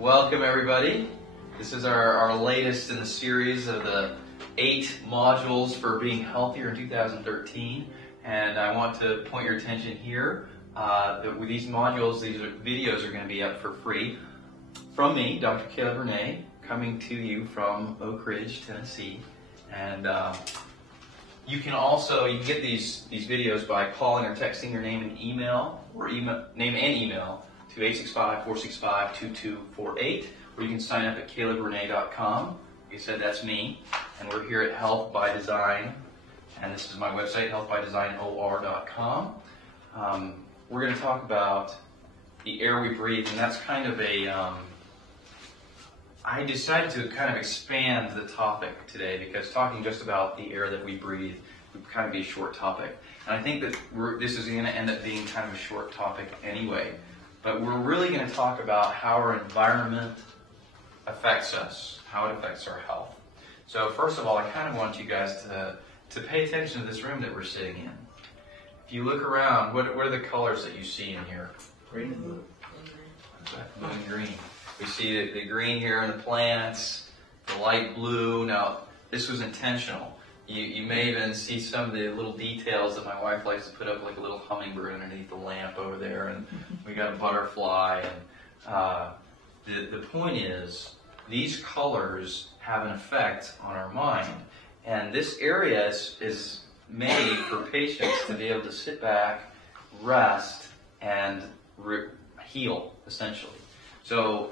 Welcome everybody. This is our latest in the series of the 8 modules for being healthier in 2013. And I want to point your attention here that with these modules, these videos are going to be up for free from me, Dr. Caleb Runne, coming to you from Oak Ridge, Tennessee. And you can get these videos by calling or texting your name and email, or name and email to 865-465-2248, or you can sign up at calebrunne.com. Like I said, that's me, and we're here at Health by Design, and this is my website, healthbydesignor.com. We're going to talk about the air we breathe, and that's kind of I decided to kind of expand the topic today because talking just about the air that we breathe would kind of be a short topic. And I think that this is going to end up being kind of a short topic anyway. But we're really going to talk about how our environment affects us, how it affects our health. So first of all, I kind of want you guys to pay attention to this room that we're sitting in. If you look around, what are the colors that you see in here? Green and blue. Blue and green. We see the green here in the plants, the light blue. Now, this was intentional. You may even see some of the little details that my wife likes to put up, like a little hummingbird underneath the lamp over there, and we got a butterfly. And the point is, these colors have an effect on our mind. And this area is made for patients to be able to sit back, rest, and heal, essentially. So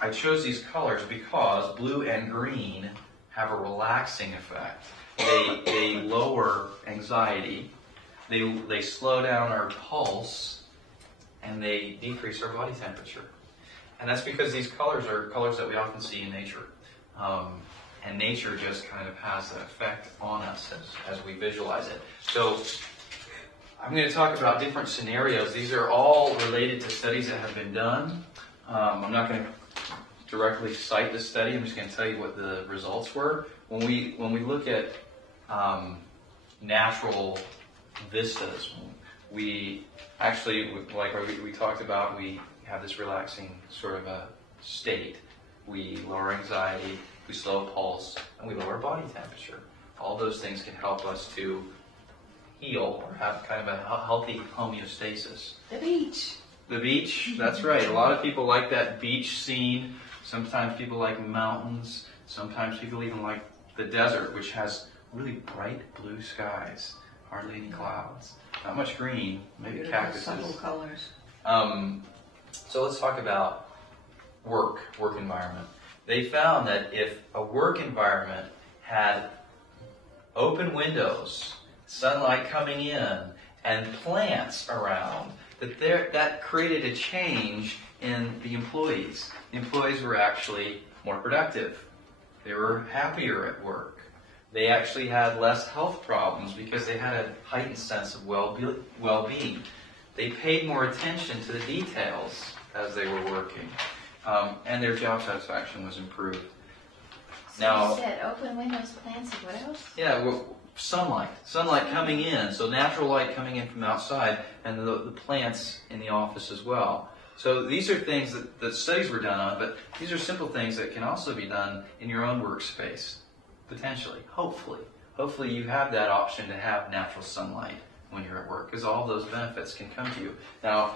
I chose these colors because blue and green have a relaxing effect. They lower anxiety, they slow down our pulse, and they decrease our body temperature. And that's because these colors are colors that we often see in nature. And nature just kind of has an effect on us as we visualize it. So I'm going to talk about different scenarios. These are all related to studies that have been done. I'm not going to directly cite the study. I'm just going to tell you what the results were. When we look at natural vistas, we actually, like we talked about, we have this relaxing sort of a state. We lower anxiety, we slow pulse, and we lower body temperature. All those things can help us to heal or have kind of a healthy homeostasis. The beach. The beach, that's right. A lot of people like that beach scene. Sometimes people like mountains. Sometimes people even like the desert, which has really bright blue skies, hardly any clouds, not much green, maybe cactuses. Subtle colors. So let's talk about work environment. They found that if a work environment had open windows, sunlight coming in, and plants around, that created a change in the employees. The employees were actually more productive. They were happier at work. They actually had less health problems because they had a heightened sense of well-being. They paid more attention to the details as they were working, and their job satisfaction was improved. So Now, you said open windows, plants, and what else? yeah, well, sunlight coming in, so natural light coming in from outside, and the plants in the office as well. So these are things that studies were done on, but these are simple things that can also be done in your own workspace, potentially, hopefully. Hopefully you have that option to have natural sunlight when you're at work, because all those benefits can come to you. Now,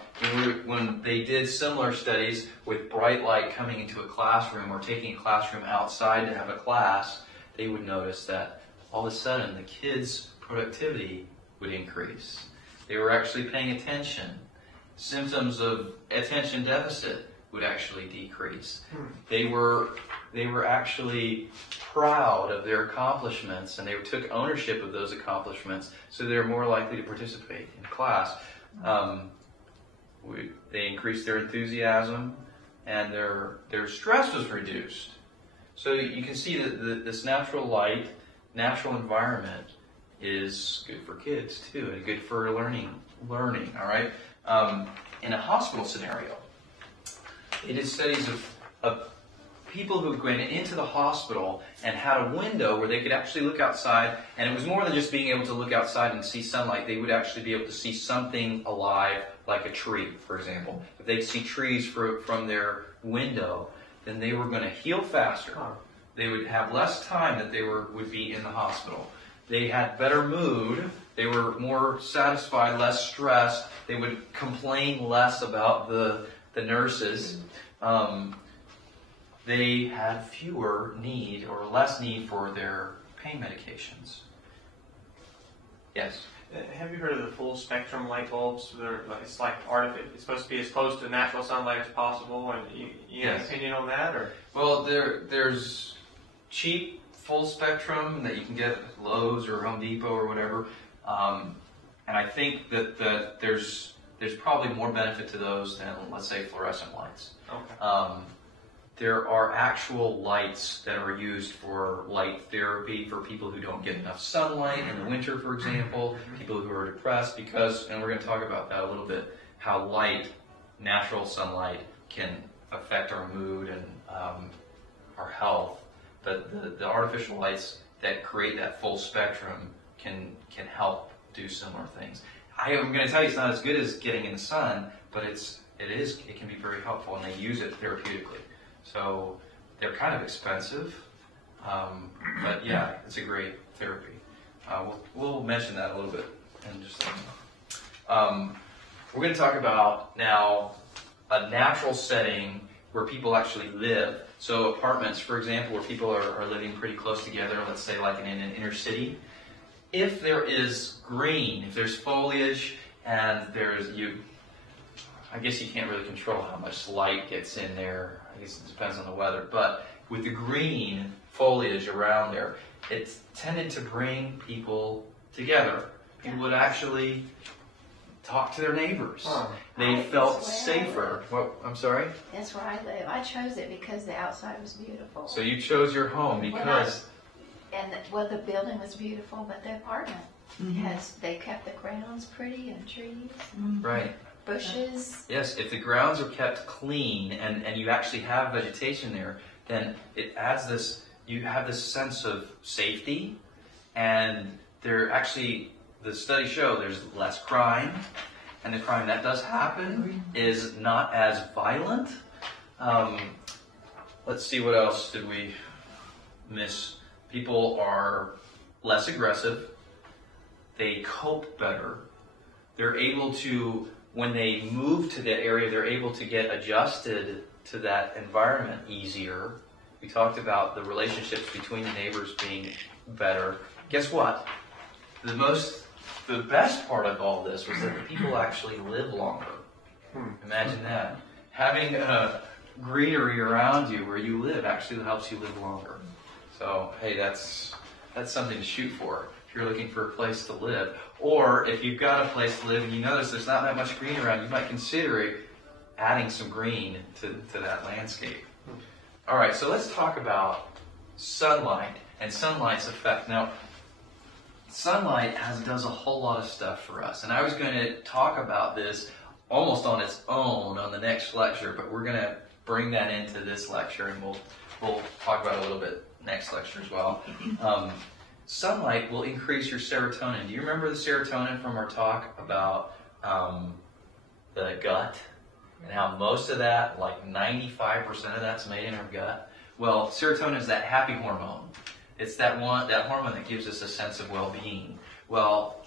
when they did similar studies with bright light coming into a classroom or taking a classroom outside to have a class, they would notice that all of a sudden the kids' productivity would increase. They were actually paying attention. Symptoms of attention deficit would actually decrease. They were actually proud of their accomplishments, and they took ownership of those accomplishments, so they're more likely to participate in class. They increased their enthusiasm, and their stress was reduced. So you can see that this natural light, natural environment is good for kids too, and good for learning, all right? In a hospital scenario, they did studies of people who went into the hospital and had a window where they could actually look outside, and it was more than just being able to look outside and see sunlight. They would actually be able to see something alive, like a tree, for example. If they see trees from their window, then they were going to heal faster. They would have less time that they would be in the hospital. They had better mood. They were more satisfied, less stressed. They would complain less about the nurses. They had fewer need or less need for their pain medications. Yes? Have you heard of the full spectrum light bulbs? It's like artificial. It's supposed to be as close to natural sunlight as possible. And you have an opinion on that, or? Well, there's cheap full spectrum that you can get at Lowe's or Home Depot or whatever, and I think that there's probably more benefit to those than, let's say, fluorescent lights. Okay. There are actual lights that are used for light therapy for people who don't get enough sunlight in the winter, for example, people who are depressed because, and we're going to talk about that a little bit, how light, natural sunlight can affect our mood and our health. But the artificial lights that create that full spectrum can help do similar things. I'm going to tell you it's not as good as getting in the sun, but it can be very helpful, and they use it therapeutically. So they're kind of expensive, but yeah, it's a great therapy. We'll mention that a little bit in just a minute. We're going to talk about now a natural setting where people actually live. So apartments, for example, where people are living pretty close together, let's say like in an inner city. If there is green, if there's foliage, and I guess you can't really control how much light gets in there. I guess it depends on the weather. But with the green foliage around there, it's tended to bring people together. People would actually talk to their neighbors. They felt safer. Well, I'm sorry? That's where I live. I chose it because the outside was beautiful. So you chose your home because... the building was beautiful, but the apartment they kept the grounds pretty and trees. Right. Bushes. Yes, if the grounds are kept clean and you actually have vegetation there, then it adds this, you have this sense of safety, and the studies show there's less crime, and the crime that does happen is not as violent. Let's see, what else did we miss? People are less aggressive. They cope better. They're able to, when they move to that area, they're able to get adjusted to that environment easier. We talked about the relationships between the neighbors being better. Guess what? The best part of all this was that the people actually live longer. Imagine that. Having greenery around you where you live actually helps you live longer. So, hey, that's something to shoot for if you're looking for a place to live. Or if you've got a place to live and you notice there's not that much green around, you might consider adding some green to that landscape. All right, so let's talk about sunlight and sunlight's effect. Now, sunlight does a whole lot of stuff for us. And I was going to talk about this almost on its own on the next lecture, but we're going to bring that into this lecture, and we'll talk about it a little bit next lecture as well. Sunlight will increase your serotonin. Do you remember the serotonin from our talk about the gut and how most of that, like 95% of that's made in our gut? Well, serotonin is that happy hormone. It's that hormone that gives us a sense of well-being. Well,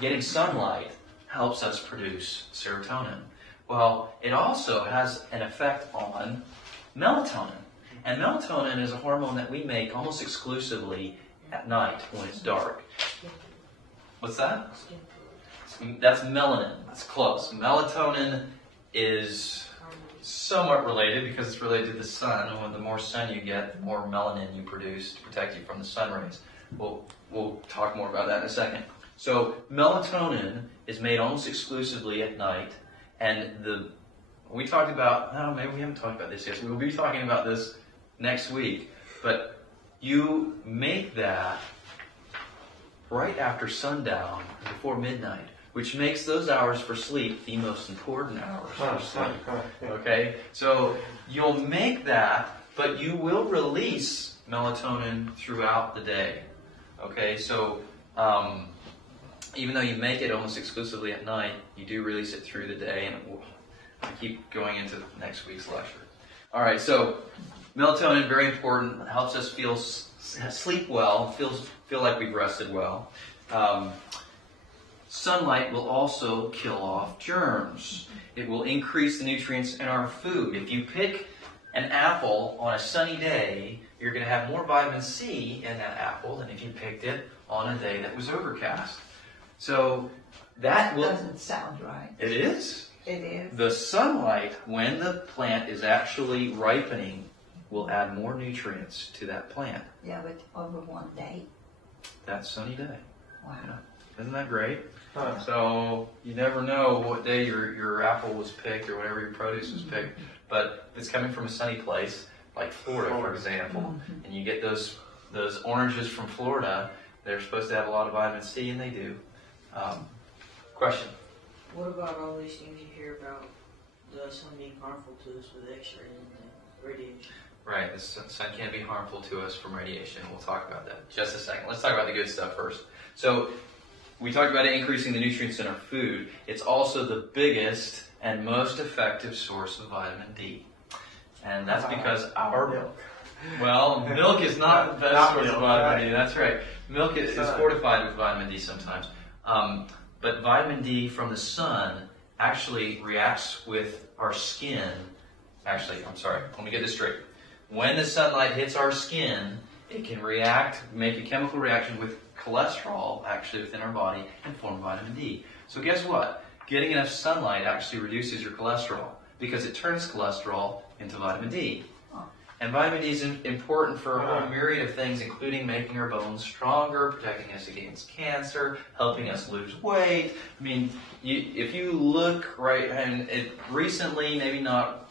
getting sunlight helps us produce serotonin. Well, it also has an effect on melatonin. And melatonin is a hormone that we make almost exclusively at night when it's dark. What's that? That's melanin. That's close. Melatonin is somewhat related because it's related to the sun. And when the more sun you get, the more melanin you produce to protect you from the sun rays. We'll talk more about that in a second. So melatonin is made almost exclusively at night, and we talked about, maybe we haven't talked about this yet, so we'll be talking about this next week, but you make that right after sundown, before midnight, which makes those hours for sleep the most important hours for sleep. Okay? So you'll make that, but you will release melatonin throughout the day. Okay? So even though you make it almost exclusively at night, you do release it through the day, and we'll keep going into next week's lecture. All right, so melatonin, very important. It helps us sleep well, feel like we've rested well. Sunlight will also kill off germs. It will increase the nutrients in our food. If you pick an apple on a sunny day, you're going to have more vitamin C in that apple than if you picked it on a day that was overcast. So that doesn't sound right. It is. It is. The sunlight, when the plant is actually ripening, will add more nutrients to that plant. Yeah, but over one day. That sunny day. Wow. Yeah. Isn't that great? Huh. So you never know what day your apple was picked or whatever your produce was picked, but it's coming from a sunny place, like Florida, for example, and you get those oranges from Florida. They're supposed to have a lot of vitamin C, and they do. Question? What about all these things you hear about the sun being harmful to us with X-rays and radiation? Right, the sun can be harmful to us from radiation. We'll talk about that in just a second. Let's talk about the good stuff first. So we talked about increasing the nutrients in our food. It's also the biggest and most effective source of vitamin D. And that's because our milk. Well, milk is not the best source of vitamin D. That's right. Milk is fortified with vitamin D sometimes. But vitamin D from the sun actually reacts with our skin. Actually, I'm sorry. Let me get this straight. When the sunlight hits our skin, it can make a chemical reaction with cholesterol actually within our body and form vitamin D. So guess what? Getting enough sunlight actually reduces your cholesterol because it turns cholesterol into vitamin D. And vitamin D is important for a whole myriad of things, including making our bones stronger, protecting us against cancer, helping us lose weight. I mean, if you look right, and recently, maybe not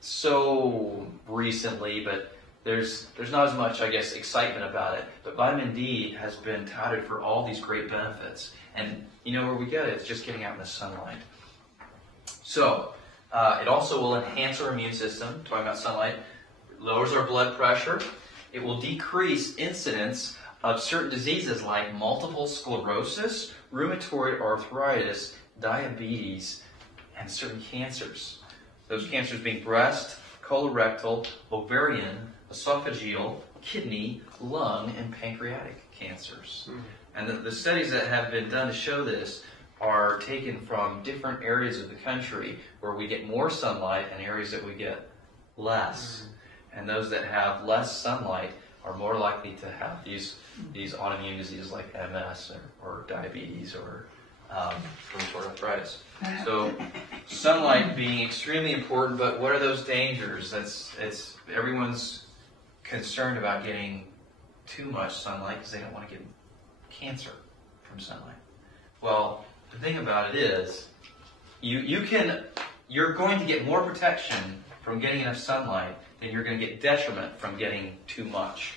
so recently, but there's not as much, I guess, excitement about it. But vitamin D has been touted for all these great benefits. And you know where we get it? It's just getting out in the sunlight. So, it also will enhance our immune system, talking about sunlight, lowers our blood pressure. It will decrease incidence of certain diseases like multiple sclerosis, rheumatoid arthritis, diabetes, and certain cancers. Those cancers being breast, colorectal, ovarian, esophageal, kidney, lung, and pancreatic cancers. And the studies that have been done to show this are taken from different areas of the country where we get more sunlight and areas that we get less. And those that have less sunlight are more likely to have these autoimmune diseases like MS or diabetes or rheumatoid arthritis. So sunlight being extremely important, but what are those dangers? Everyone's concerned about getting too much sunlight because they don't want to get cancer from sunlight. Well, the thing about it is, you're going to get more protection from getting enough sunlight than you're going to get detriment from getting too much.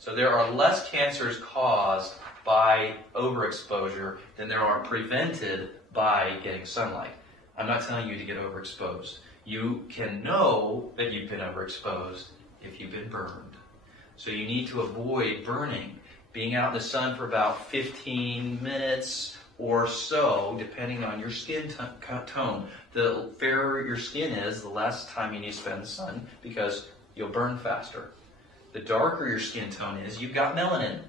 So there are less cancers caused by overexposure than there are prevented by getting sunlight. I'm not telling you to get overexposed. You can know that you've been overexposed if you've been burned. So you need to avoid burning. Being out in the sun for about 15 minutes or so, depending on your skin tone. The fairer your skin is, the less time you need to spend in the sun because you'll burn faster. The darker your skin tone is, you've got melanin.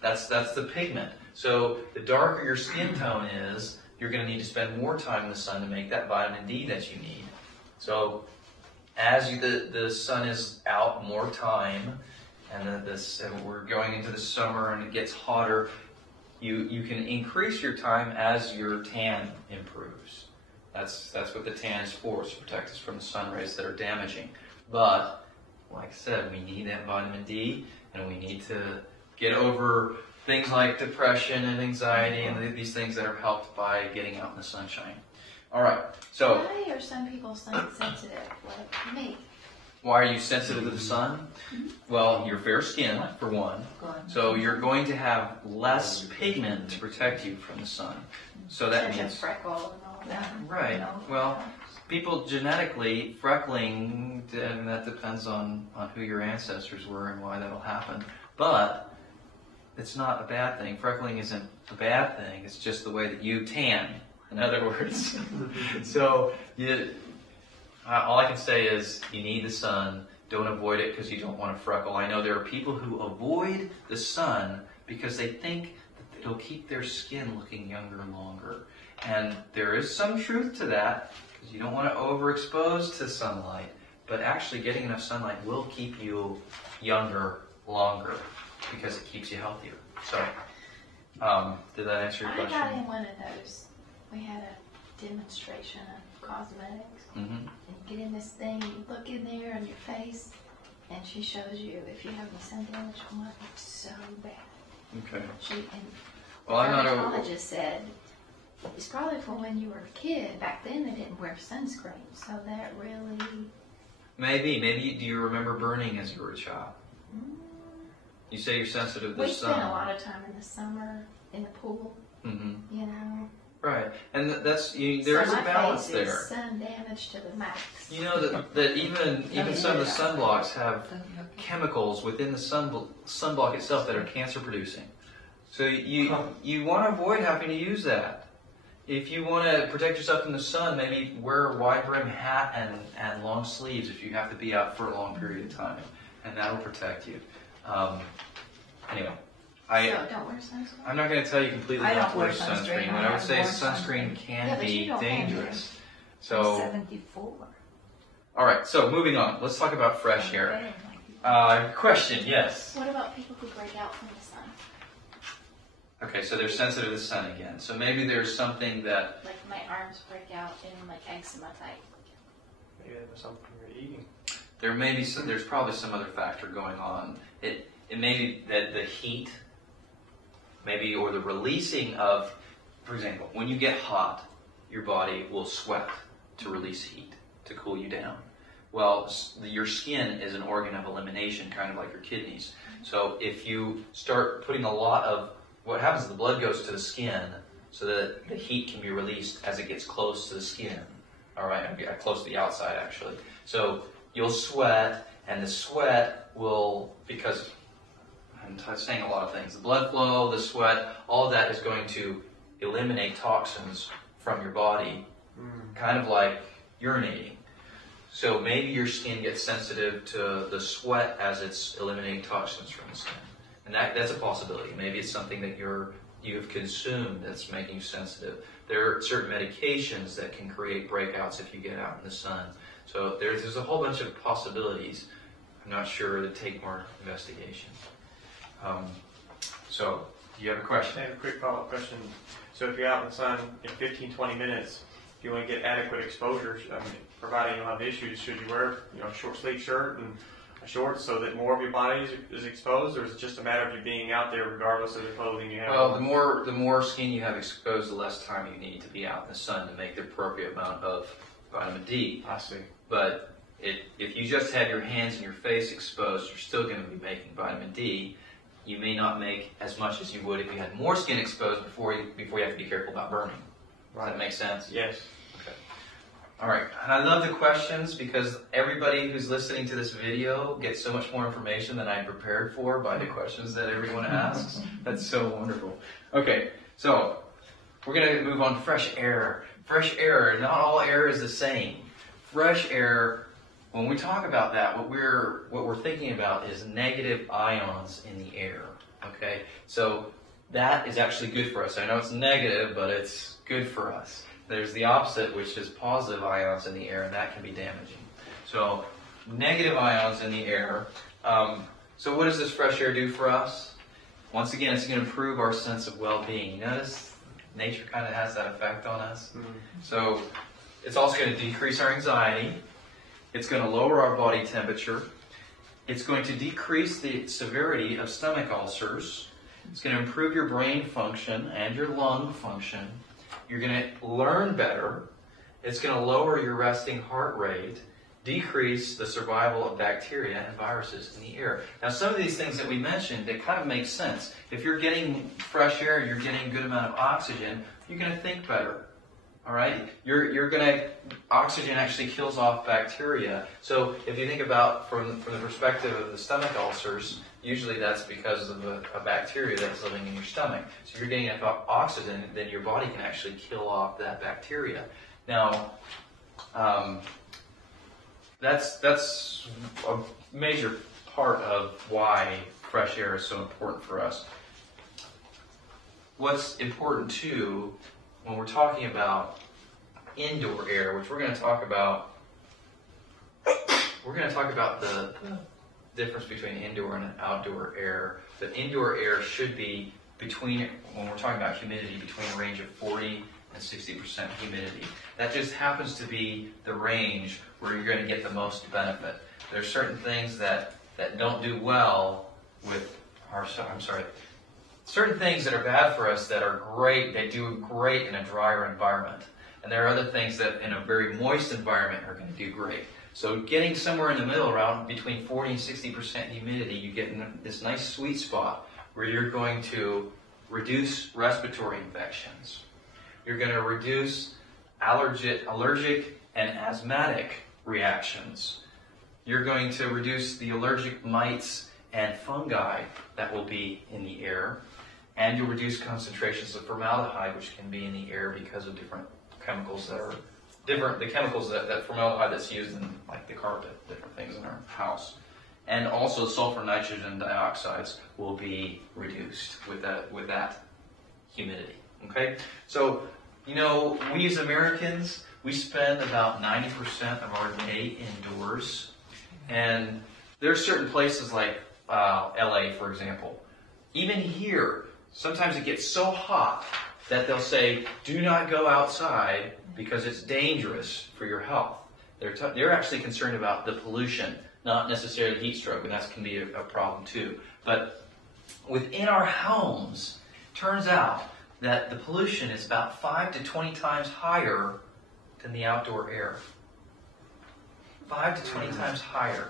That's the pigment. So the darker your skin tone is, you're going to need to spend more time in the sun to make that vitamin D that you need. So as the sun is out more time, and we're going into the summer and it gets hotter, you can increase your time as your tan improves. That's what the tan is for, to protect us from the sun rays that are damaging. But, like I said, we need that vitamin D, and we need to get over things like depression and anxiety and these things that are helped by getting out in the sunshine. All right, so Why are some people sun sensitive, like me? why are you sensitive to the sun? Well, you're fair skinned, for one. So you're going to have less pigment to protect you from the sun. So that Such means... as freckle and all that. Right. You know? Well, people genetically, freckling, and that depends on who your ancestors were and why that'll happen. But it's not a bad thing. Freckling isn't a bad thing. It's just the way that you tan, in other words. So All I can say is you need the sun. Don't avoid it because you don't want to freckle. I know there are people who avoid the sun because they think that it'll keep their skin looking younger and longer. And there is some truth to that because you don't want to overexpose to sunlight. But actually getting enough sunlight will keep you younger longer because it keeps you healthier. So, did that answer your question? I got in one of those. We had a demonstration of cosmetics. Mm-hmm. And you get in this thing, you look in there on your face, and she shows you if you have any sun damage on it, it's so bad. Okay. The Well, I'm not a... dermatologist said it's probably from when you were a kid. Back then they didn't wear sunscreen, so that really... Maybe. Do you remember burning as you were a child? You say you're sensitive to the We sun. spent a lot of time in the summer in the pool, Mm-hmm. you know. Right, and that's there So is a my balance face there. is sun damage to the max. You know that even some of the sunblocks have chemicals within the sunblock itself that are cancer producing. So you want to avoid having to use that. If you want to protect yourself from the sun, maybe wear a wide brim hat and long sleeves if you have to be out for a long period of time, and that'll protect you. Anyway. So don't wear sunscreen? I'm not going to tell you completely I not don't to wear wear sunscreen, sunscreen. but I would say I have sunscreen worn can Yeah, but you be don't have dangerous. I'm So, 74. all right, so moving on. Let's talk about fresh air. Question, yes. What about people who break out from the sun? Okay, so they're sensitive to the sun again. So maybe there's something that, Like my arms break out in like eczema type. Maybe that was something you're eating. there's probably some other factor going on. It may be that the heat, maybe, or the releasing of, for example, when you get hot, your body will sweat to release heat, to cool you down. Well, your skin is an organ of elimination, kind of like your kidneys. So if you start putting a lot of, what happens is the blood goes to the skin so that the heat can be released as it gets close to the skin. All right, close to the outside, actually. So you'll sweat, and the sweat will, because I'm saying a lot of things, the blood flow, the sweat, all of that is going to eliminate toxins from your body, kind of like urinating. So maybe your skin gets sensitive to the sweat as it's eliminating toxins from the skin. And that's a possibility. Maybe it's something that you've consumed that's making you sensitive. There are certain medications that can create breakouts if you get out in the sun. So there's a whole bunch of possibilities. I'm not sure to take more investigation. So, do you have a question? I have a quick follow-up question. So if you're out in the sun in 15, 20 minutes, if you want to get adequate exposure, providing you don't have issues, should you wear a short sleeve shirt and a shorts so that more of your body is exposed, or is it just a matter of you being out there regardless of the clothing you have? Well, the more skin you have exposed, the less time you need to be out in the sun to make the appropriate amount of vitamin D. I see. But if you just have your hands and your face exposed, you're still going to be making vitamin D. You may not make as much as you would if you had more skin exposed before you have to be careful about burning. Does that make sense? Yes. Okay. All right. And I love the questions because everybody who's listening to this video gets so much more information than I prepared for by the questions that everyone asks. That's so wonderful. Okay. So we're going to move on to fresh air. Fresh air, not all air is the same. Fresh air, when we talk about that, what we're thinking about is negative ions in the air. Okay? So that is actually good for us. I know it's negative, but it's good for us. There's the opposite, which is positive ions in the air, and that can be damaging. So negative ions in the air. So what does this fresh air do for us? Once again, it's going to improve our sense of well-being. You notice nature kind of has that effect on us. So it's also going to decrease our anxiety. It's going to lower our body temperature. It's going to decrease the severity of stomach ulcers. It's going to improve your brain function and your lung function. You're going to learn better. It's going to lower your resting heart rate, decrease the survival of bacteria and viruses in the air. Now, some of these things that we mentioned, they kind of make sense. If you're getting fresh air, you're getting a good amount of oxygen, you're going to think better. All right? Oxygen actually kills off bacteria. So if you think about from the perspective of the stomach ulcers, usually that's because of a bacteria that's living in your stomach. So if you're getting enough oxygen, then your body can actually kill off that bacteria. Now, that's a major part of why fresh air is so important for us. What's important too, when we're talking about indoor air, which we're going to talk about the difference between indoor and outdoor air. The indoor air should be between, when we're talking about humidity, between a range of 40 and 60% humidity. That just happens to be the range where you're going to get the most benefit. There's certain things that don't do well with, certain things that are bad for us that are great, they do great in a drier environment. And there are other things that in a very moist environment are going to do great. So getting somewhere in the middle, around between 40 and 60% humidity, you get in this nice sweet spot where you're going to reduce respiratory infections. You're going to reduce allergic and asthmatic reactions. You're going to reduce the allergic mites and fungi that will be in the air. And you'll reduce concentrations of formaldehyde, which can be in the air because of different chemicals that are different. The chemicals that formaldehyde that's used in like the carpet, different things in our house. And also sulfur, nitrogen dioxides will be reduced with that humidity. Okay? So, you know, we as Americans, we spend about 90% of our day indoors. And there are certain places like LA, for example. Even here, sometimes it gets so hot that they'll say, do not go outside because it's dangerous for your health. They're actually concerned about the pollution, not necessarily heat stroke, and that can be a problem too. But within our homes, turns out that the pollution is about 5 to 20 times higher than the outdoor air. 5 to 20 times higher.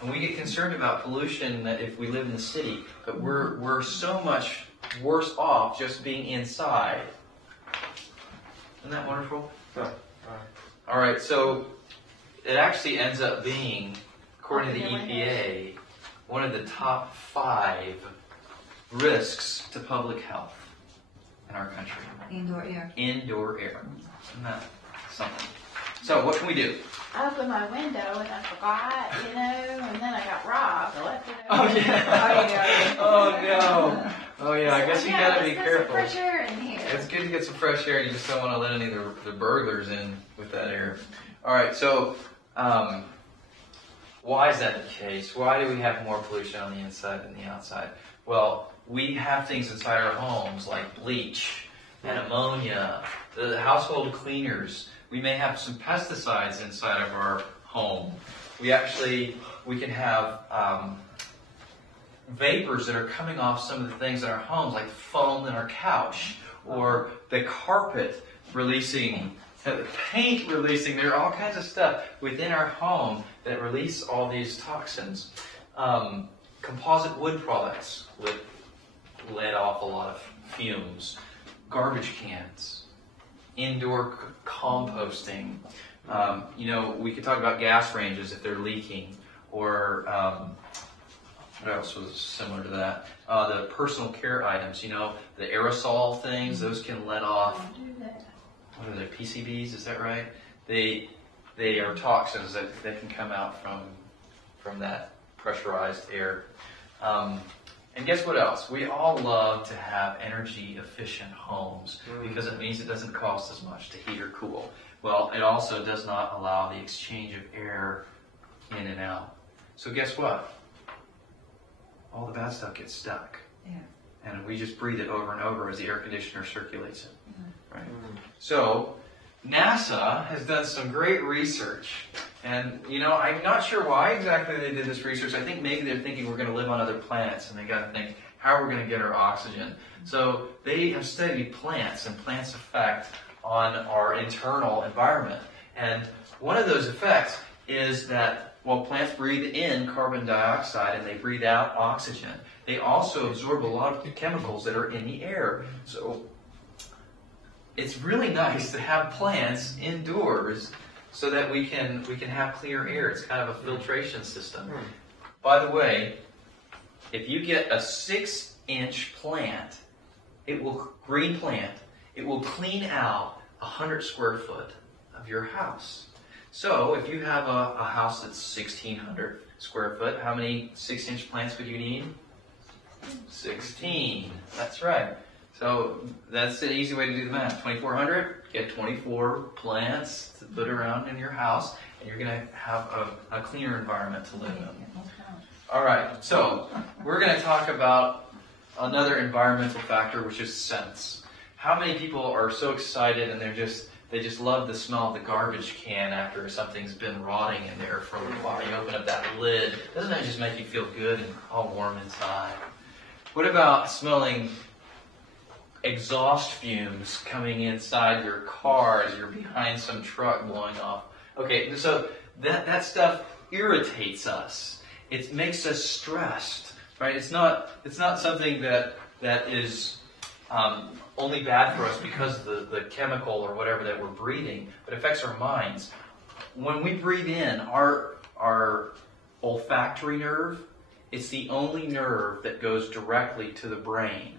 And we get concerned about pollution if we live in the city, but we're so much worse off just being inside. Isn't that wonderful? All right, so it actually ends up being, according to the EPA, one of the top 5 risks to public health in our country. Indoor air. Indoor air. Isn't that something? So what can we do? I opened my window and I forgot, you know, and then I got robbed. I left it Oh open. yeah. Oh no. Oh yeah. I guess you gotta be let's careful. get some fresh air in here. It's good to get some fresh air. You just don't want to let any of the burglars in with that air. All right. So, why is that the case? Why do we have more pollution on the inside than the outside? Well, we have things inside our homes like bleach and ammonia, the household cleaners. We may have some pesticides inside of our home. We can have vapors that are coming off some of the things in our homes, like foam in our couch, or the carpet releasing, the paint releasing. There are all kinds of stuff within our home that release all these toxins. Composite wood products let off a lot of fumes. Garbage cans. Indoor composting. We could talk about gas ranges if they're leaking, or what else was similar to that? The personal care items, the aerosol things, those can let off, Don't do that. what are they, PCBs, is that right? They are toxins that can come out from that pressurized air. And guess what else? We all love to have energy efficient homes because it means it doesn't cost as much to heat or cool. Well, it also does not allow the exchange of air in and out. So guess what? All the bad stuff gets stuck. Yeah. And we just breathe it over and over as the air conditioner circulates it. Right? Mm. So NASA has done some great research. And, I'm not sure why exactly they did this research. I think maybe they're thinking we're going to live on other planets, and they got to think how we're going to get our oxygen. So they have studied plants and plants' effect on our internal environment. And one of those effects is that while plants breathe in carbon dioxide and they breathe out oxygen, they also absorb a lot of the chemicals that are in the air. So it's really nice to have plants indoors so that we can have clear air. It's kind of a filtration system. By the way, if you get a 6-inch plant, green plant, it will clean out 100 square foot of your house. So if you have a house that's 1,600 square foot, how many 6-inch plants would you need? 16. That's right. So that's an easy way to do the math. 2,400, get 24 plants to put around in your house, and you're going to have a cleaner environment to live in. All right, so we're going to talk about another environmental factor, which is scents. How many people are so excited and they just love the smell of the garbage can after something's been rotting in there for a little while? You open up that lid. Doesn't that just make you feel good and all warm inside? What about smelling exhaust fumes coming inside your car as you're behind some truck blowing off? Okay, so that stuff irritates us. It makes us stressed, right? It's not something that is only bad for us because of the chemical or whatever that we're breathing, but it affects our minds. When we breathe in, our olfactory nerve, it's the only nerve that goes directly to the brain.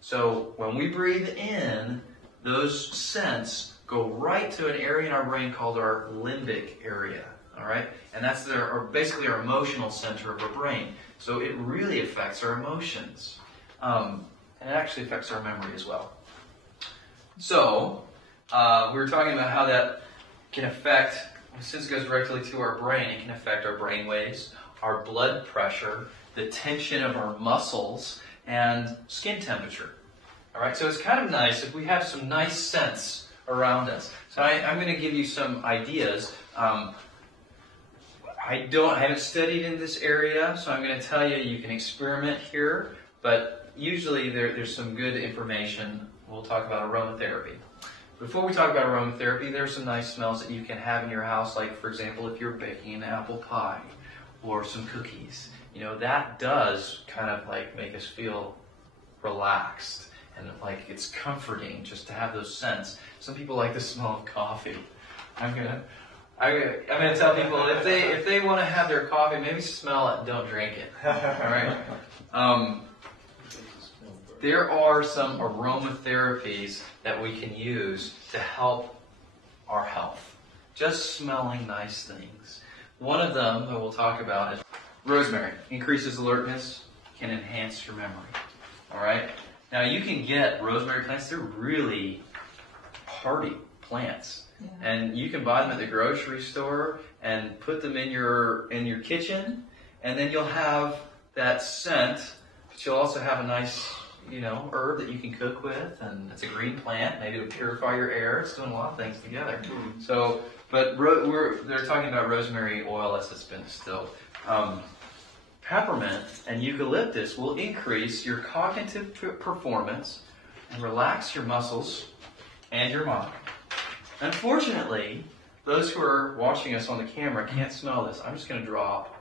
So when we breathe in, those scents go right to an area in our brain called our limbic area. All right, and that's basically our emotional center of our brain. So it really affects our emotions, and it actually affects our memory as well. So we were talking about how that can affect, since it goes directly to our brain, it can affect our brain waves, our blood pressure, the tension of our muscles, and skin temperature. All right, so it's kind of nice if we have some nice scents around us. So I'm going to give you some ideas. I haven't studied in this area, so I'm going to tell you can experiment here, but usually there's some good information. We'll talk about aromatherapy. Before we talk about aromatherapy, there's some nice smells that you can have in your house, like, for example, if you're baking an apple pie or some cookies. You know, that does kind of like make us feel relaxed and like it's comforting just to have those scents. Some people like the smell of coffee. I'm gonna tell people if they want to have their coffee, maybe smell it and don't drink it. All right. There are some aromatherapies that we can use to help our health. Just smelling nice things. One of them that we'll talk about is rosemary. Increases alertness, can enhance your memory. All right. Now you can get rosemary plants. They're really hardy plants. Yeah. And you can buy them at the grocery store and put them in your kitchen, and then you'll have that scent, but you'll also have a nice, herb that you can cook with, and it's a green plant. Maybe it'll purify your air. It's doing a lot of things together. Mm-hmm. So, but they're talking about rosemary oil as it's been distilled. Peppermint and eucalyptus will increase your cognitive performance and relax your muscles and your mind. Unfortunately, those who are watching us on the camera can't smell this. I'm just going to drop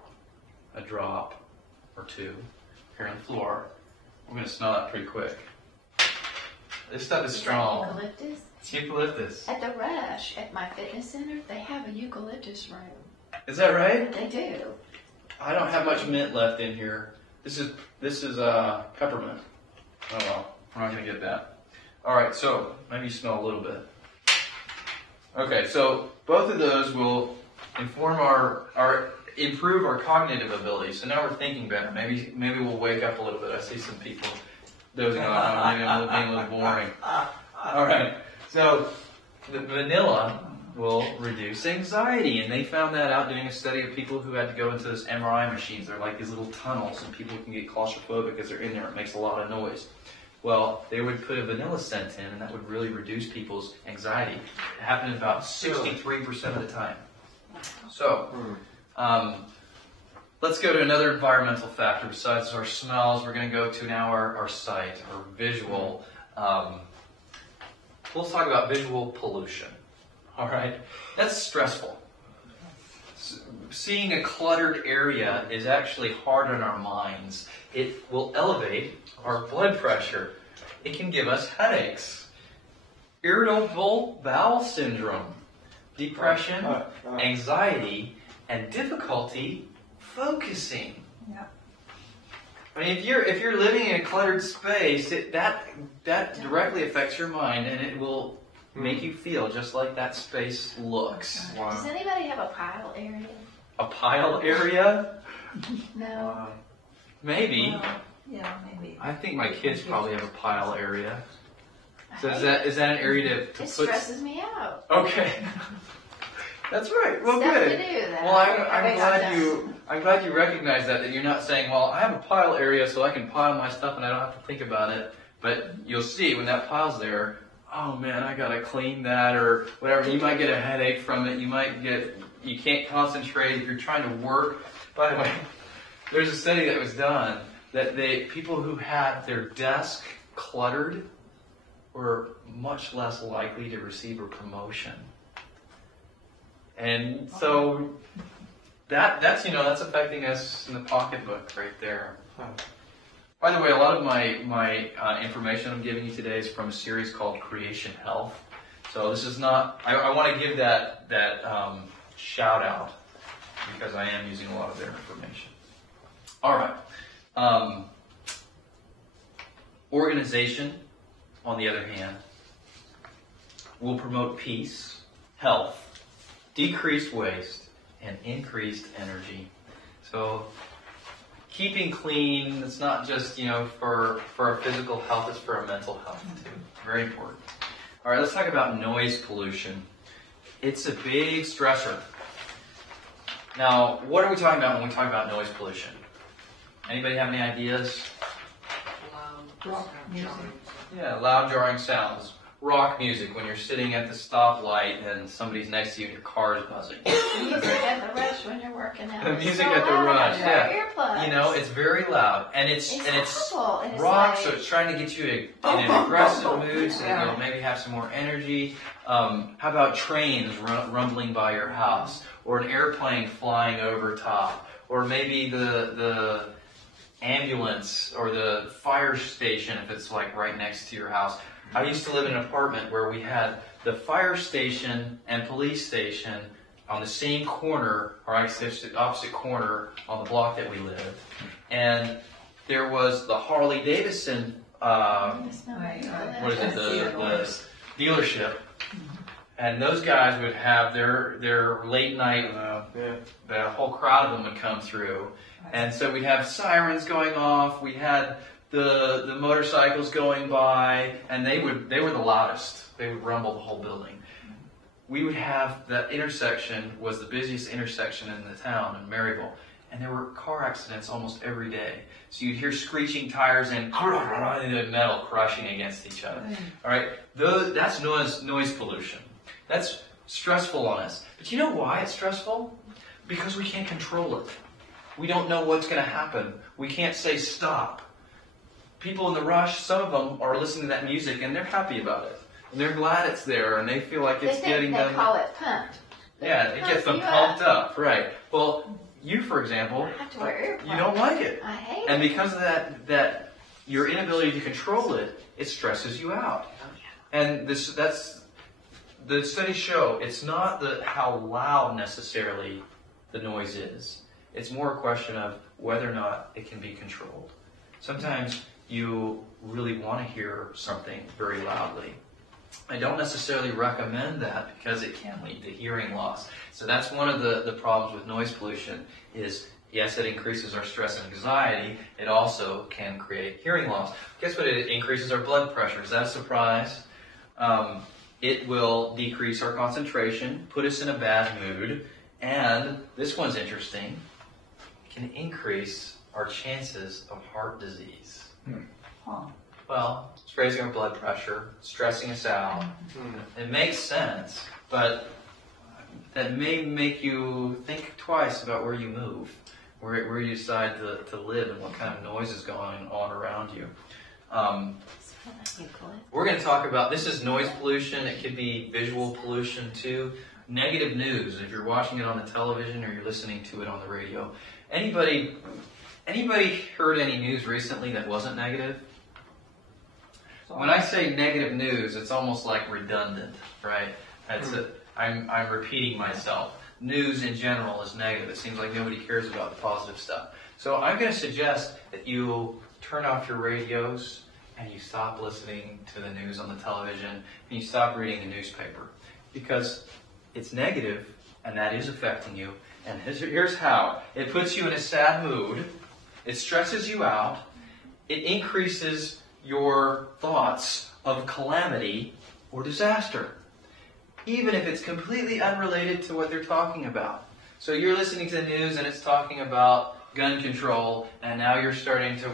a drop or two here on the floor. We're going to smell that pretty quick. This stuff is strong. Eucalyptus? It's eucalyptus. At the Rush, at my fitness center, they have a eucalyptus room. Is that right? They do. I don't have much mint left in here. This is peppermint. Oh well, we're not going to get that. All right, so maybe you smell a little bit. Okay, so both of those will inform improve our cognitive ability. So now we're thinking better. Maybe we'll wake up a little bit. I see some people dozing off. Maybe I'm being a little boring. All right, so the vanilla will reduce anxiety, and they found that out doing a study of people who had to go into those MRI machines. They're like these little tunnels, and people can get claustrophobic because they're in there. It makes a lot of noise. Well, they would put a vanilla scent in, and that would really reduce people's anxiety. It happened about 63% of the time. So, let's go to another environmental factor besides our smells. We're going to go to now our sight, or visual. We'll talk about visual pollution. All right? That's stressful. Seeing a cluttered area is actually hard on our minds. It will elevate our blood pressure. It can give us headaches, irritable bowel syndrome, depression, anxiety, and difficulty focusing. Yeah. I mean, if you're living in a cluttered space, that directly affects your mind, and it will make you feel just like that space looks. Does anybody have a pile area? A pile area? No. Maybe. Well, yeah, maybe. I think my kids probably have a pile area. So I is hate that an area to it. put? It stresses me out. Okay. That's right. Well, Stuff good. to do that Well, I'm I glad don't. I'm glad you recognize that you're not saying, well, I have a pile area so I can pile my stuff and I don't have to think about it. But you'll see when that pile's there, oh man, I gotta clean that or whatever. You might get a headache from it. You can't concentrate if you're trying to work. By the way, there's a study that was done that people who had their desk cluttered were much less likely to receive a promotion. And so that's affecting us in the pocketbook right there. By the way, a lot of my information I'm giving you today is from a series called Creation Health. So this is not. I want to give that shout out because I am using a lot of their information. All right. Organization, on the other hand, will promote peace, health, decreased waste, and increased energy. So keeping clean, it's not just, for our physical health, it's for our mental health too. Very important. All right, let's talk about noise pollution. It's a big stressor. Now, what are we talking about when we talk about noise pollution? Anybody have any ideas? Rock music. Yeah, loud jarring sounds. Rock music when you're sitting at the stoplight and somebody's next to you and your car is buzzing. Music at the rush when you're working out. The It's music so at the loud. rush, Wear yeah. earplugs. It's very loud, and it's awful. And it's rock, like, so it's trying to get you in an aggressive mood, so that you'll maybe have some more energy. How about trains rumbling by your house, or an airplane flying over top, or maybe the ambulance or the fire station if it's like right next to your house. I used to live in an apartment where we had the fire station and police station on the same corner, or opposite corner on the block that we lived. And there was the Harley Davidson, it's not what is it, the dealership. And those guys would have their late night, the whole crowd of them would come through. And so we'd have sirens going off, we had the motorcycles going by, and they were the loudest. They would rumble the whole building. We would have that intersection was the busiest intersection in the town in Maryville, and there were car accidents almost every day. So you'd hear screeching tires and metal crushing against each other. All right, that's noise pollution. That's stressful on us. But you know why it's stressful? Because we can't control it. We don't know what's going to happen. We can't say stop. People in the rush, some of them are listening to that music and they're happy about it. And they're glad it's there and they feel like it's getting them. They call it pumped. Yeah, it gets them pumped up. Right. Well, you, for example, I have to wear earplugs. you don't like it. I hate And it. because of that your inability to control it, it stresses you out. And the studies show it's not how loud necessarily the noise is. It's more a question of whether or not it can be controlled. Sometimes you really want to hear something very loudly. I don't necessarily recommend that because it can lead to hearing loss. So that's one of the problems with noise pollution is, yes, it increases our stress and anxiety. It also can create hearing loss. Guess what? It increases our blood pressure. Is that a surprise? It will decrease our concentration, put us in a bad mood, and this one's interesting, can increase our chances of heart disease. Huh. Well, it's raising our blood pressure, stressing us out. It makes sense, but that may make you think twice about where you move, where you decide to live and what kind of noise is going on around you. We're going to talk about, this is noise pollution, it could be visual pollution too. Negative news, if you're watching it on the television or you're listening to it on the radio. Anybody heard any news recently that wasn't negative? When I say negative news, it's almost like redundant, right? I'm repeating myself. News in general is negative. It seems like nobody cares about the positive stuff. So I'm going to suggest that you turn off your radios and you stop listening to the news on the television, and you stop reading the newspaper. Because it's negative, and that is affecting you. And here's how. It puts you in a sad mood. It stresses you out. It increases your thoughts of calamity or disaster, even if it's completely unrelated to what they're talking about. So you're listening to the news and it's talking about gun control, and now you're starting to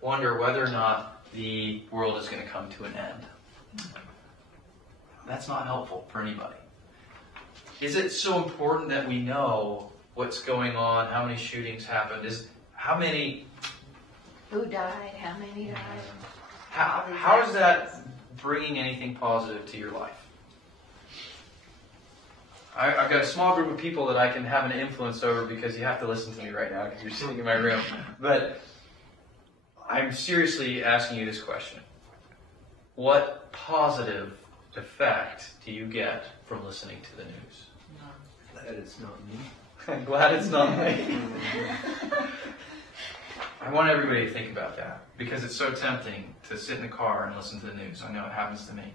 wonder whether or not the world is going to come to an end. That's not helpful for anybody. Is it so important that we know what's going on, how many shootings happened, Who died? How many died? how is that bringing anything positive to your life? I've got a small group of people that I can have an influence over because you have to listen to me right now because you're sitting in my room. But I'm seriously asking you this question. What positive effect do you get from listening to the news? Glad it's not me. I'm glad it's not me. I want everybody to think about that because it's so tempting to sit in the car and listen to the news. I know it happens to me.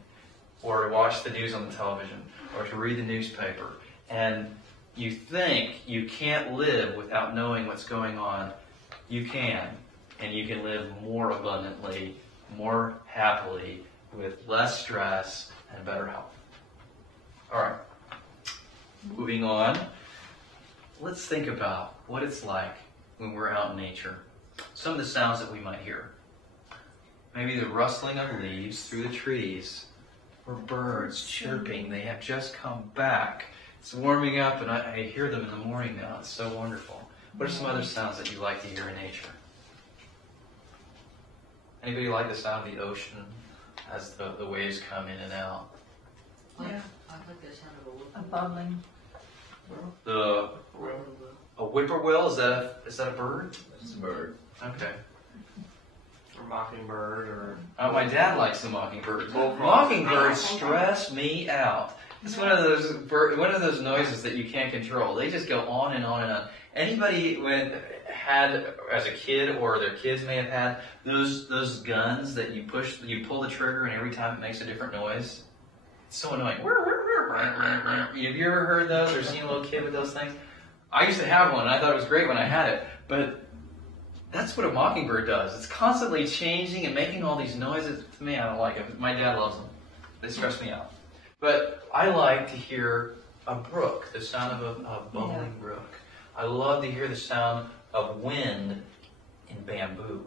Or to watch the news on the television, or to read the newspaper. And you think you can't live without knowing what's going on. You can. And you can live more abundantly, more happily, with less stress and better health. All right. Moving on. Let's think about what it's like when we're out in nature. Some of the sounds that we might hear. Maybe the rustling of leaves through the trees, or birds chirping. They have just come back. It's warming up, and I hear them in the morning now. It's so wonderful. What are some other sounds that you like to hear in nature? Anybody like the sound of the ocean as the waves come in and out? Yeah. I like the sound of a A whoop. bubbling. A whippoorwill, is that a bird? It's a bird. Okay. Or mockingbird, or My dad likes the mockingbird. Bullfrog. Mockingbirds stress me out. It's one of those noises that you can't control. They just go on and on and on. Anybody had as a kid, or their kids may have had those guns that you pull the trigger, and every time it makes a different noise? It's so annoying. Have you ever heard those or seen a little kid with those things? I used to have one, and I thought it was great when I had it, but that's what a mockingbird does. It's constantly changing and making all these noises. To me, I don't like it. My dad loves them. They stress me out. But I like to hear a brook, the sound of a bubbling brook. I love to hear the sound of wind in bamboo.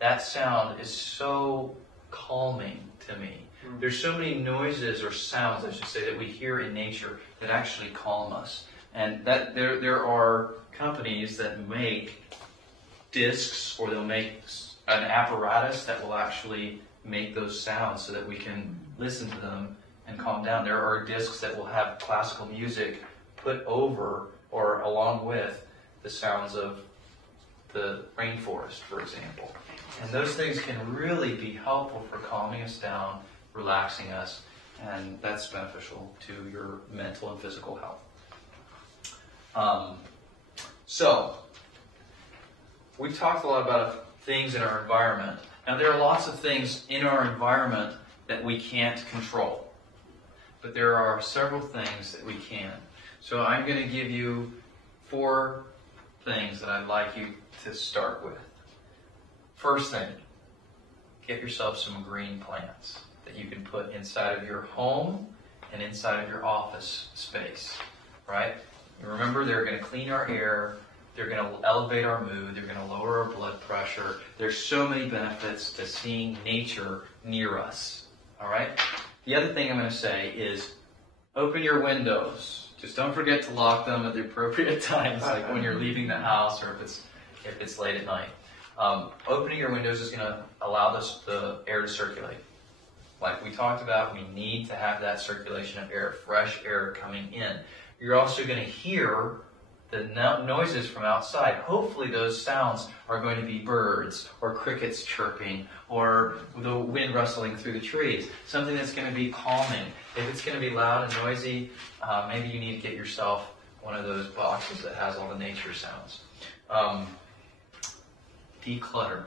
That sound is so calming to me. There's so many noises or sounds, I should say, that we hear in nature that actually calm us. And that there are companies that make discs, or they'll make an apparatus that will actually make those sounds so that we can listen to them and calm down. There are discs that will have classical music put over or along with the sounds of the rainforest, for example. And those things can really be helpful for calming us down, relaxing us, and that's beneficial to your mental and physical health. So, we've talked a lot about things in our environment. Now, there are lots of things in our environment that we can't control. But there are several things that we can. So I'm going to give you 4 things that I'd like you to start with. First thing, get yourself some green plants that you can put inside of your home and inside of your office space, right? Remember, they're going to clean our air. They're going to elevate our mood. They're going to lower our blood pressure. There's so many benefits to seeing nature near us. All right? The other thing I'm going to say is open your windows. Just don't forget to lock them at the appropriate times, like when you're leaving the house or if it's late at night. Opening your windows is going to allow the air to circulate. Like we talked about, we need to have that circulation of air, fresh air coming in. You're also going to hear the noises from outside. Hopefully those sounds are going to be birds or crickets chirping or the wind rustling through the trees. Something that's going to be calming. If it's going to be loud and noisy, maybe you need to get yourself one of those boxes that has all the nature sounds. Declutter.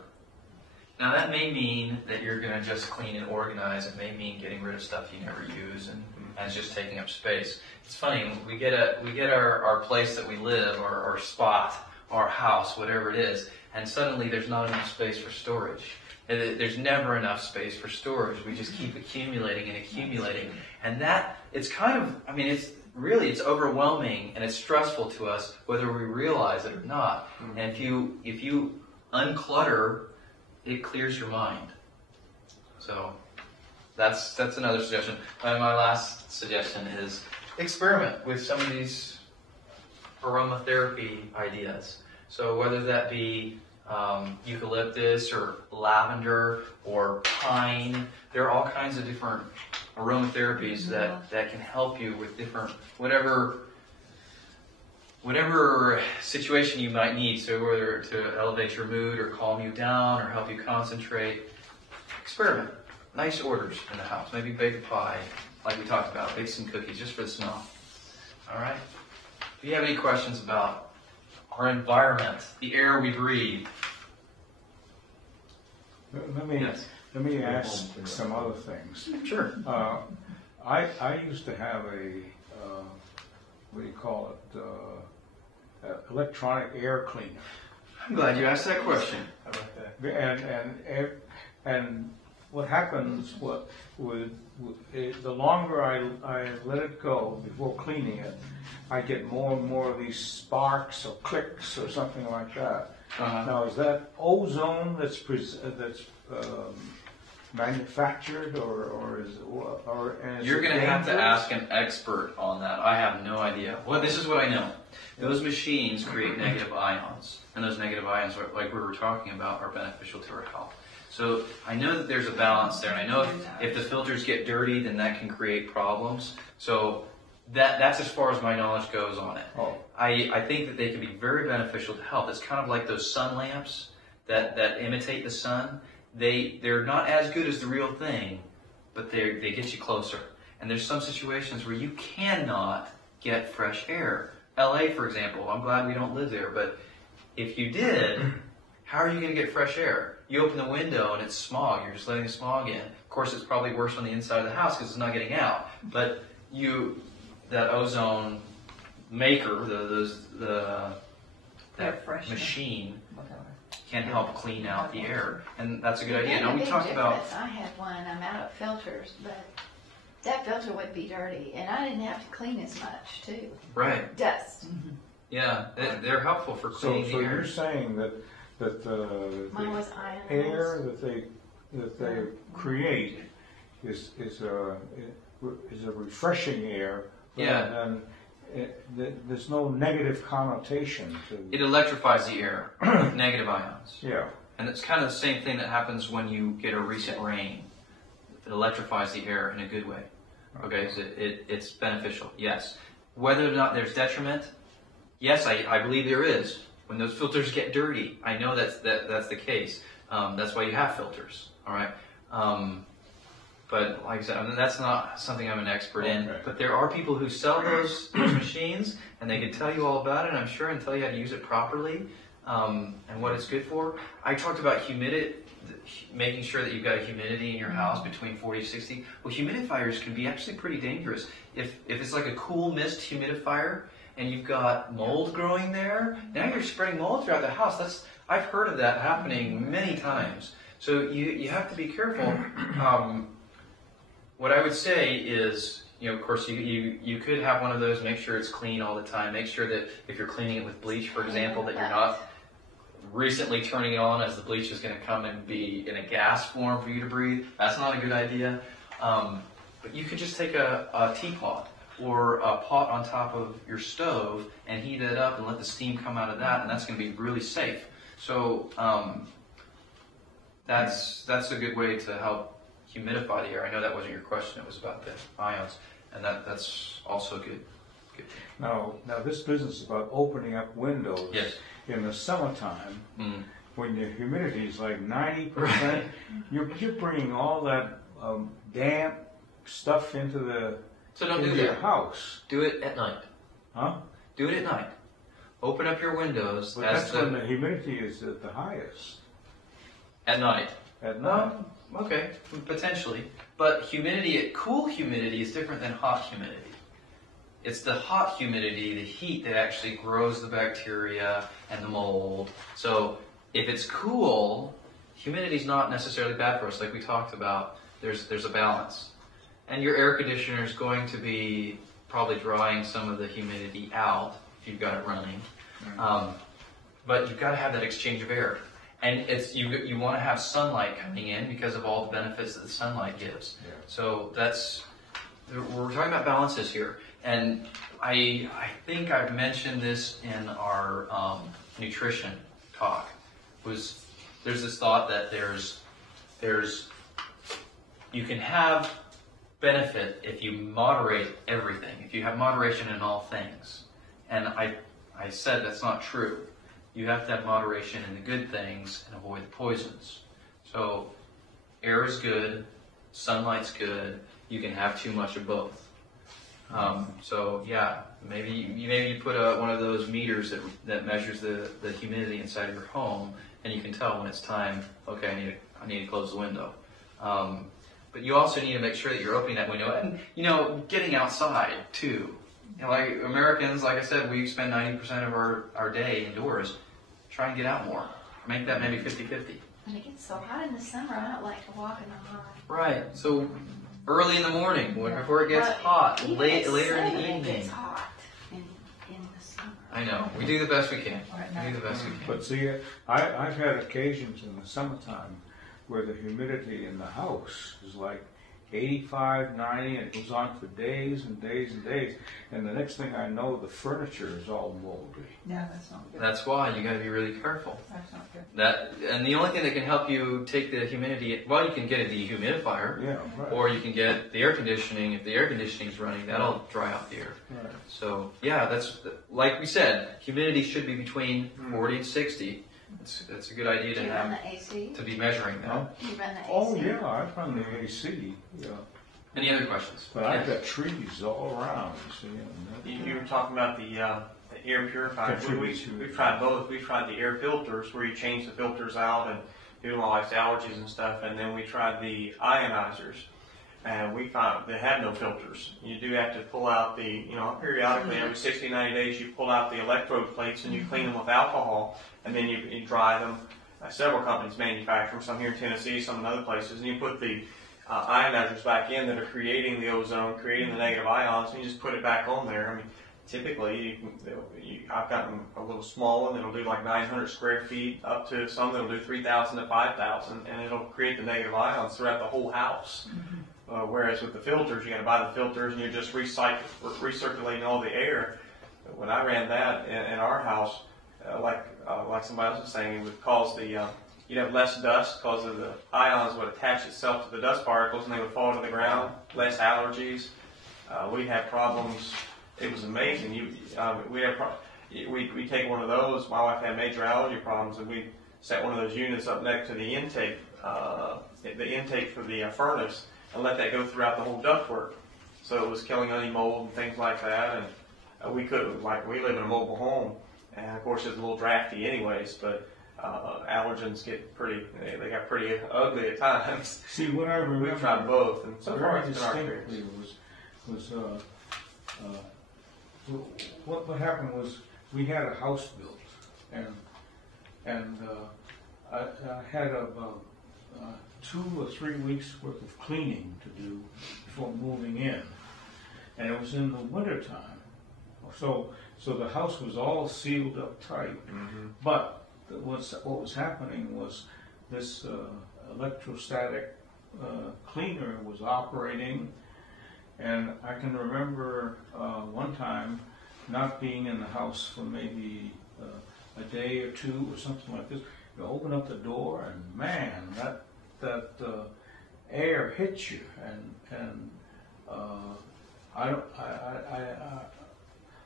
Now that may mean that you're going to just clean and organize. It may mean getting rid of stuff you never use and it's just taking up space. It's funny, we get our place that we live, our spot, our house, whatever it is, and suddenly there's not enough space for storage. There's never enough space for storage. We just keep accumulating and accumulating. And that, it's kind of, I mean, it's overwhelming and it's stressful to us whether we realize it or not. And if you unclutter, it clears your mind. So that's another suggestion. My last suggestion is experiment with some of these aromatherapy ideas. So whether that be eucalyptus or lavender or pine, there are all kinds of different aromatherapies that can help you with different, whatever situation you might need. So whether to elevate your mood or calm you down or help you concentrate, experiment. Nice orders in the house. Maybe bake a pie, like we talked about. Bake some cookies just for the smell. All right? If you have any questions about our environment, the air we breathe. Let me ask some other things. Sure. I used to have a what do you call it? Electronic air cleaner. I'm glad you asked that question. How about that? And what happens? The longer I let it go before cleaning it, I get more and more of these sparks or clicks or something like that. Now, is that ozone that's manufactured, or is You're going to it have to dangerous? ask an expert on that. I have no idea. Well, this is what I know. Those machines create negative ions, and those negative ions, like we were talking about, are beneficial to our health. So I know that there's a balance there, and I know if the filters get dirty, then that can create problems. So that's as far as my knowledge goes on it. Oh. I think that they can be very beneficial to health. It's kind of like those sun lamps that imitate the sun. They're not as good as the real thing, but they get you closer. And there's some situations where you cannot get fresh air. LA, for example, I'm glad we don't live there, but if you did, how are you going to get fresh air? You open the window and it's smog. You're just letting the smog in. Of course, it's probably worse on the inside of the house because it's not getting out. But that ozone maker, that machine can help clean out the air, and that's a good idea. Now we talked about. I had one. I'm out of filters, but that filter would be dirty, and I didn't have to clean as much too. Right. Dust. Yeah, they're helpful for cleaning So the air. you're saying that Mine was the ionized. air that they create is a refreshing air. Yeah. There's no negative connotation to It electrifies the air with negative ions. Yeah. And it's kind of the same thing that happens when you get a recent rain. It electrifies the air in a good way. Okay, so it's beneficial, yes. Whether or not there's detriment, yes, I believe there is. When those filters get dirty, I know that's the case. That's why you have filters, all right? But like I said, I mean, that's not something I'm an expert in. Okay. But there are people who sell those machines, and they can tell you all about it, I'm sure, and tell you how to use it properly and what it's good for. I talked about making sure that you've got a humidity in your house between 40 to 60. Well, humidifiers can be actually pretty dangerous. If it's like a cool mist humidifier and you've got mold growing there, now you're spreading mold throughout the house. I've heard of that happening many times. So you have to be careful. What I would say is, of course, you could have one of those. Make sure it's clean all the time. Make sure that if you're cleaning it with bleach, for example, that you're not recently turning it on as the bleach is going to come and be in a gas form for you to breathe. That's not a good idea. But you could just take a teapot or a pot on top of your stove and heat it up and let the steam come out of that, and that's going to be really safe. So that's a good way to help humidify the air. I know that wasn't your question. It was about the ions, and that's also good. Now this business about opening up windows. Yes. In the summertime, when your humidity is like 90%, you're bringing all that damp stuff into So don't do your that. house. Do it at night. Huh? Do it at night. Open up your windows But that's when the humidity is at the highest. at night. at night. Okay, potentially. But cool humidity is different than hot humidity. It's the hot humidity, the heat, that actually grows the bacteria and the mold. So if it's cool, humidity is not necessarily bad for us, like we talked about. There's a balance. And your air conditioner is going to be probably drying some of the humidity out if you've got it running. But you've got to have that exchange of air. And you want to have sunlight coming in because of all the benefits that the sunlight gives. Yeah. So we're talking about balances here. And I think I've mentioned this in our nutrition talk. There's this thought that you can have benefit if you moderate everything, if you have moderation in all things. And I said that's not true. You have to have moderation in the good things and avoid the poisons. So air is good, sunlight's good, you can have too much of both. So yeah, maybe you put one of those meters that measures the humidity inside of your home, and you can tell when it's time, okay, I need to close the window. But you also need to make sure that you're opening that window and, getting outside too. Like Americans, like I said, we spend 90% of our day indoors. Try and get out more. Make that maybe 50-50. When it gets so hot in the summer, I don't like to walk in the hot. Right. So early in the morning, before it gets hot, later in the evening. It gets hot in the summer. I know. We do the best we can. We do the best we can. But see, I've had occasions in the summertime where the humidity in the house is like 85, 90, and it goes on for days and days and days. And the next thing I know, the furniture is all moldy. Yeah, that's not good. That's why you got to be really careful. That's not good. And the only thing that can help you take the humidity, well, you can get a dehumidifier, Yeah, right. or you can get the air conditioning. If the air conditioning is running, that'll dry out the air. Right. So yeah, that's like we said, humidity should be between 40 and 60. It's a good idea Do to you run have the AC? to be measuring that. Do you run the AC? Oh yeah, I've run the AC. Yeah, Any other questions? but I've got trees all around. You see, and You were talking about the air purifiers. We've tried both. We've tried the air filters where you change the filters out and do all these allergies and stuff, and then we tried the ionizers. And we found they have no filters. You do have to pull out periodically, every 60, 90 days, you pull out the electrode plates and you clean them with alcohol, and then you dry them. Several companies manufacture them, some here in Tennessee, some in other places, and you put the ionizers back in that are creating the ozone, creating the negative ions, and you just put it back on there. I mean, typically, I've gotten a little small one that'll do like 900 square feet, up to some that'll do 3,000 to 5,000, and it'll create the negative ions throughout the whole house. Whereas with the filters, you got to buy the filters and you're just recirculating all the air. But when I ran that in our house, like somebody else was saying, it would cause you'd have less dust because of the ions would attach itself to the dust particles and they would fall to the ground. Less allergies. We had problems. It was amazing. We take one of those. My wife had major allergy problems, and we set one of those units up next to the intake for the furnace, and let that go throughout the whole ductwork. So it was killing any mold and things like that. And we live in a mobile home, and of course it's a little drafty anyways, but allergens get they got pretty ugly at times. see, what I remember, We've tried both, and so far very it's been our distinctly experience. what happened was we had a house built, and I had about 2 or 3 weeks worth of cleaning to do before moving in, and it was in the wintertime, so the house was all sealed up tight. But what was happening was this electrostatic cleaner was operating, and I can remember one time not being in the house for maybe a day or two or something like this. You open up the door, and man, that air hits you, and I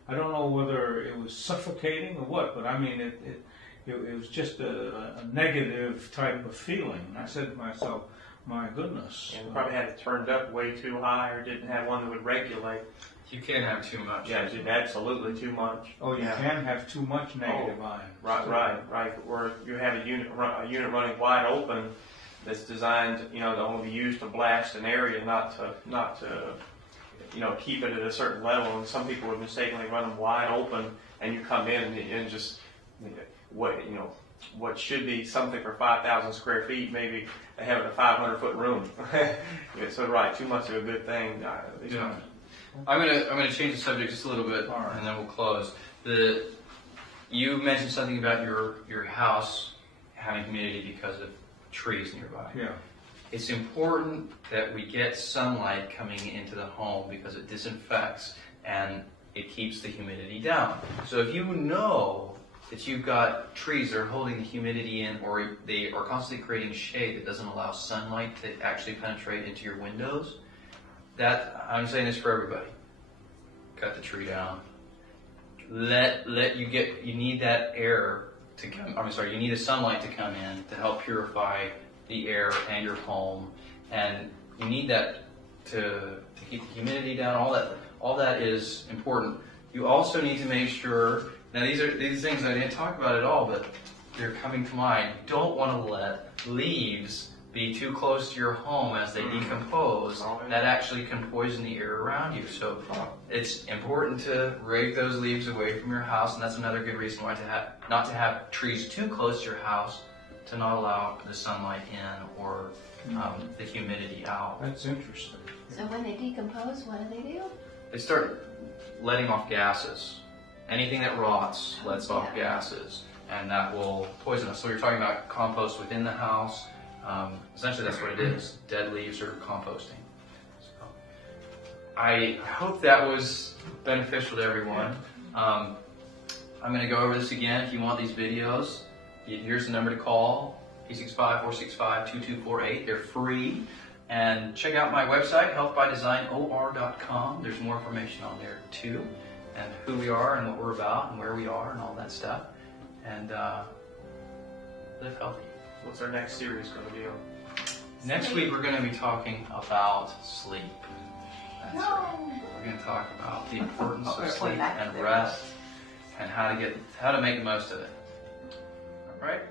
don't know whether it was suffocating or what, but I mean it was just a negative type of feeling. I said to myself, my goodness. And probably had it turned up way too high, or didn't have one that would regulate. You can't have too much. Yeah, did absolutely too much. Oh, you can have too much negative ions. Right. Where you have a unit running wide open, that's designed, to only be used to blast an area, not to keep it at a certain level. And some people would mistakenly run them wide open, and you come in and just what should be something for 5,000 square feet, maybe they have it in a 500-foot room. So right, too much of a good thing. Yeah. I'm gonna change the subject just a little bit, and then we'll close. You mentioned something about your house having humidity because of trees nearby. Yeah. It's important that we get sunlight coming into the home because it disinfects and it keeps the humidity down. So if you know that you've got trees that are holding the humidity in, or they are constantly creating shade that doesn't allow sunlight to actually penetrate into your windows, I'm saying this for everybody. Cut the tree down. You need that air to come, you need the sunlight to come in to help purify the air and your home, and you need that to keep the humidity down. All that is important. You also need to make sure, now these things I didn't talk about at all, but they're coming to mind. You don't want to let leaves be too close to your home as they decompose. That actually can poison the air around you. So it's important to rake those leaves away from your house, and that's another good reason why not to have trees too close to your house, to not allow the sunlight in or the humidity out. That's interesting. So when they decompose, what do they do? They start letting off gases. Anything that rots lets off gases, and that will poison us. So you're talking about compost within the house. Essentially, that's what it is. Dead leaves are composting. So, I hope that was beneficial to everyone. I'm going to go over this again. If you want these videos, here's the number to call, 865-465-2248. They're free. And check out my website, healthbydesignor.com. There's more information on there too, and who we are and what we're about and where we are and all that stuff. And live healthy. What's our next series going to be on? Next week we're going to be talking about sleep. That's No. right. We're going to talk about the importance of We're sleep back and there. rest, and how to make the most of it. All right?